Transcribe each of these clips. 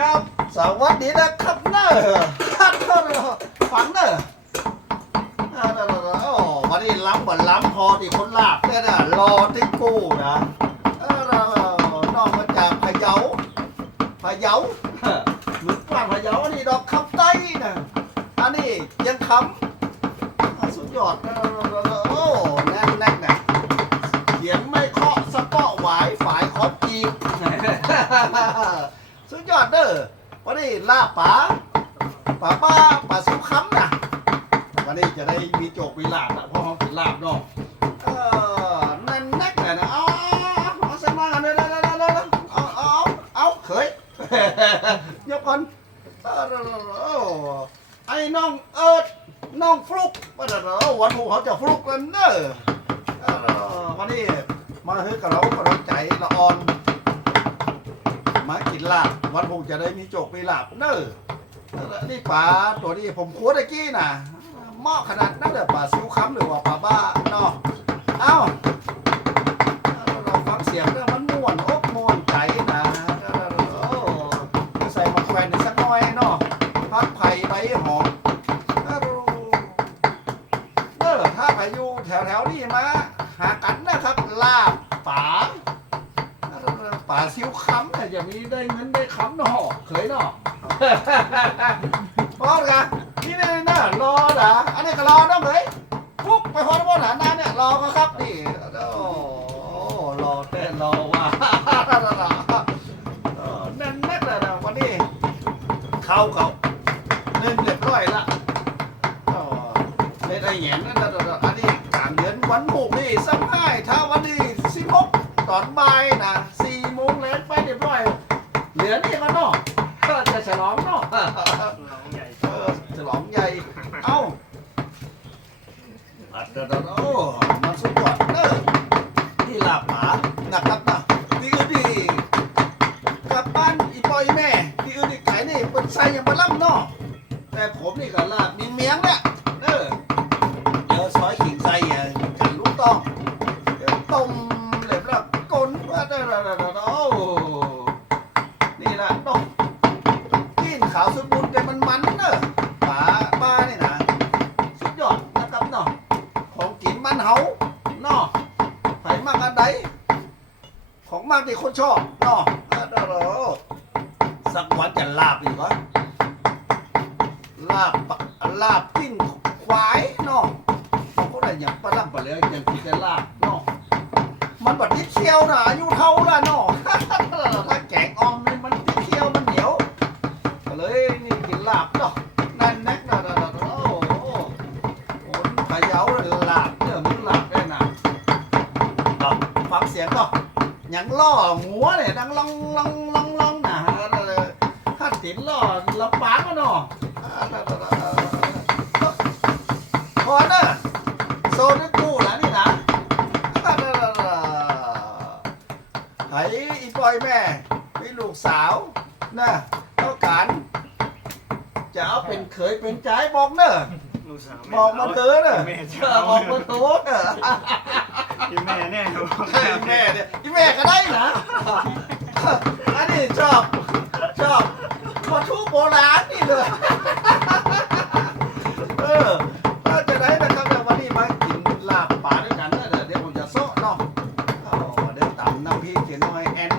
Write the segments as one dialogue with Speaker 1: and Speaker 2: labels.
Speaker 1: ครับ สวัสดีนะครับเนอะครับเนอะฟังเนอะอ่าเนอะเนอะเนอะโอ้วันนี้ล้ำบ่ล้ำพอที่คนลาบเนี่ยนะรอที่กู้นะนอกมาจากพะเยาพะเยาหรือบ้านพะเยาอันนี้ดอกคำไต้นะอันนี้ยังคำสุดยอด ยอดเด้อวันนี้ลาป๋าป๋าป้าป๋าสุคำนะวันนี้จะได้มีโจกมีลาบนะเพราะเขากินลาบเนาะเออนั่นนักเลยนะเอาเอาเอาใส่มาเด้อเด้อเด้อเด้อเด้อเอาเอาเอาเอาเคยยกก่อนไอ้น้องเอิร์ดน้องฟลุกว่าเด้วันหูเขาจะฟลุกกันเด้อเออเด้อวันนี้มาเฮ้ยกับเรากำลังใจละอ่อน มากินลาบวันคงจะได้มีโจกมีลาบเด้อนี่ปลาตัวนี้ผมคัวตะกี้น่ะหมาะขนาดนั้นเด้อปลาซิวค้ำหรือว่าปลาบ้าเนาะเอ้าเราฟังเสียงเด้อมันม่วนอกม่วนใจนะโอ้ใส่มาแควนสักหน่อยเนาะพักไผ่ใบหอมเด้อถ้าไปอยู่แถวๆนี้มาหากันนะครับลาบาซิวค้ำเนี่อย่ามีได้เงินได้ค้ำเนาะเคยเนาะพอดกันนี่นี่น่ะรอด่ะอันนี้ก็รอเนาะเลยฟุกไปพอดบนหาหน้าเนี่ยรอก็ครับนี่โอ้รอเต้นรอว่าเออแน่นนักเลยนะวันนี้เข้าเขาเล่นเรียบร้อยละเล่นไอ้แหงนั่นนะอันนี้กางเดือนวันพุกนี่สักให้ถ้าวันนี้สิบหกตอนบ่ายนะสี่โมงเล่นไปเรียบร้อย เหลือนี่ก็เนาะก็จะฉลองเนาะ
Speaker 2: น้องใหญ่
Speaker 1: เออฉลองใหญ่ เอ้า อัดเดดโอ้มันสุดยอดเนอที่ลาบหมานะครับนะที่อื่นดีกลับบ้านอีปอยแม่ที่อื่นดีไก่นี่เป็นไส้ยังบะล่ำเนาะแต่ผมนี่ก็ลาบมีเมียงเนี่ยเออเดี๋ยวซอยขิงไส้อะกันลูกต้องเดี๋ยวต้ม ที่คนชอบเนาะเออเด้อสักวันจะลาบอีกวะลาบลาบกินควายเนาะเขาก็ได้อย่างปลาล่ำปลาเลืออย่างกินแต่ลาบเนาะมันบัดที่เชียวนะอายุเท่าละเนาะถ้าแกงออม ล่อหัวเนี่ยดังลองลองลองลองนะถ้าติดล่อลำปางก็เนาะอ่านะพอเนอะโซนกูแล้วนี่นะอ่านะนะนะไอ้อีปอยแม่มีลูกสาวนะเท่ากัน จะเอาเป็นเขยเป็นใจบอกเนอะบอกมาเถอะเนอะบอกมาเถอะเนอะ
Speaker 2: ที่แม่แน่ครับ
Speaker 1: ไอ้แม่เนี่ยไอ้แม่ก็ได้นะอันนี้ชอบชอบมาทุโบราณนี่เลยเออถ้าจะได้นะครับเดี๋ยววันนี้มากินลาบป่าด้วยกันนะเดี๋ยวผมจะโซ่เนาะเอเดี๋ยวตำน้ำพริกเขียนหน่อยแอน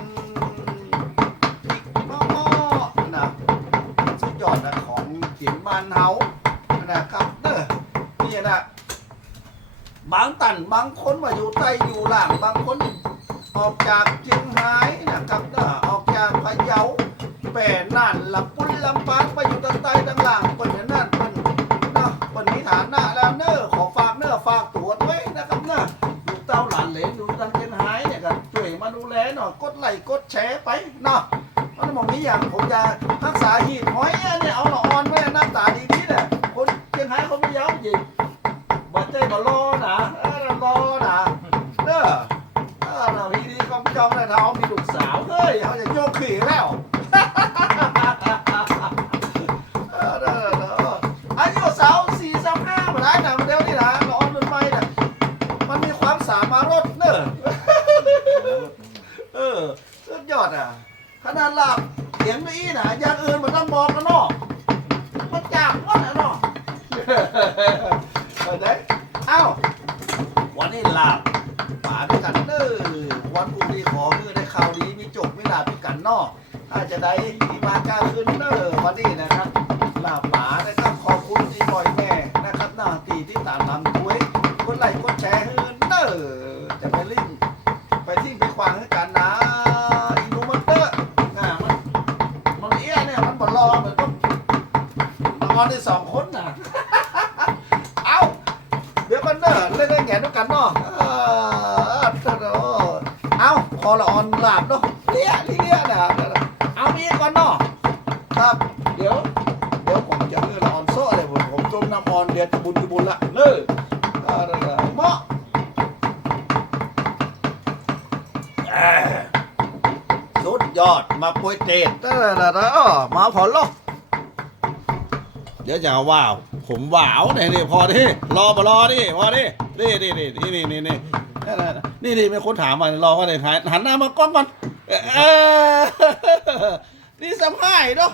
Speaker 1: พริกมอนะสุดยอดนะของกินบ้านเฮานะครับเด้อนี่นะ บางตันบางคนมาอยู่ใต้อยู่ล่างบางคนออกจากเชียงรายนะครับเด้อออกจากพะเยาแป่น่านลำปุ้นลำปางไปอยู่ทางใต้ทางล่างเป็นอย่างนั้นเป็นเนาะเป็นมีฐานะแล้วเน้อขอฝากเน้อฝากตัวด้วยนะครับเน้อลูกเต้าหลานเหลนอยู่ทางเชียงรายเนี่ยก็ช่วยมาดูแลหน่อยกดไลค์กดแชร์ไปเนาะเพราะในมองนี้อย่างผมจะรักษาหีดหอยเนี่ยเอาหน่ออ่อนไว้หน้าตาดีนี่แหละคนเชียงรายเขาไม่ยอมยิงบ่ใจบ่รอนะเอ ยเขาจะโยกขี่แล้วเออเด้อเด้ออายุสาวสี่สามห้ามาได้นะมาเดียวนี้นะหน่อนรุ่นใหม่น่ะมันมีความสามารถเนอะเออสุดยอดอะขนนั้นลาบเสียงนี่นะอย่างอื่นมันต้องบอกกันเนาะมันจากวัดนะเนาะเอาได้เอ้าวันนี้หลาบป่าด้วยกันเด้อวันพรุ่งนี้ขอคือได้ข่าวดีมีจบไม่ ลาบด้วยกันนาะถ้าจะได้มีมาก้าขึ้นเด้อวันนี้นะครับลาป่านะครับขอบคุณที่ปล่อยแม่นะครับหน้าตีที่ตามนำด้วยกดไลค์กดแชร์ให้เด้อจะไปลิงไปที่ไปควางให้กันนะอีนูมันเตอร์อ่มันมันเอี้ยเนี่ยมันบอลรอเหมือนต้องนอนได้สองคนนะเอาเดี๋ยวกันเด้อเล่นได้แง่ด้วยกันเนาะเออเอาคอละออนหลาบเนาะ เลี้ยที่เลี้ยนะเอามีก่อนเนาะครับเดี๋ยวเดี๋ยวผมจะเลื่อนออนโซ่เลยผมผมจมน้ำออนเดือดจะบุญจะบุญละเลิกอ่าเด้อเหมาะสุดยอดมาป่วยเตดเด้อเด้อเด้อมาผลกเดี๋ยวจะว่าวผมว่าวเนี่ยนี่พอดิรอมารอดิพอดินี่นี่นี่นี่นี่นี่นี่นี่นี่มีคนถามมารอว่าไหนหันหน้ามากล้องก่อน เออนี่สำหายเนาะ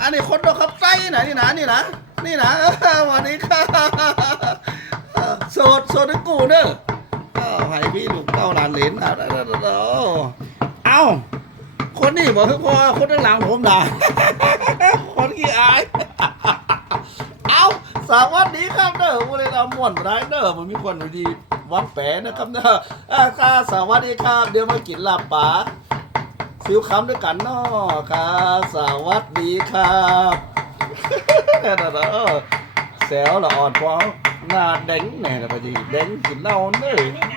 Speaker 1: อันนี้คนเราขับไส้นะนี่นะนี่นะนี่นะวันนี้ค่ะโสดโสดทั้งกูเด้อเอ้าให้พี่ลูกเต้าหลานเหลนเอาเอาเอาคนนี้บอกคือพอคนด้านหลังผมด่าคนขี้อายเอาสวัสดีครับเด้อผู้เล่นเอาม่วนร้ายเด้อมันมีคนดีวันแปะนะครับเด้ออ่าค่ะสวัสดีครับ เดี๋ยวมากินลาบป่า ซิวคำด้วยกันนอครับสวัสดีครับแซวละอ่อนพอหน้าเด้งแน่ละพอดีเด้งกินเหล้าเน้อ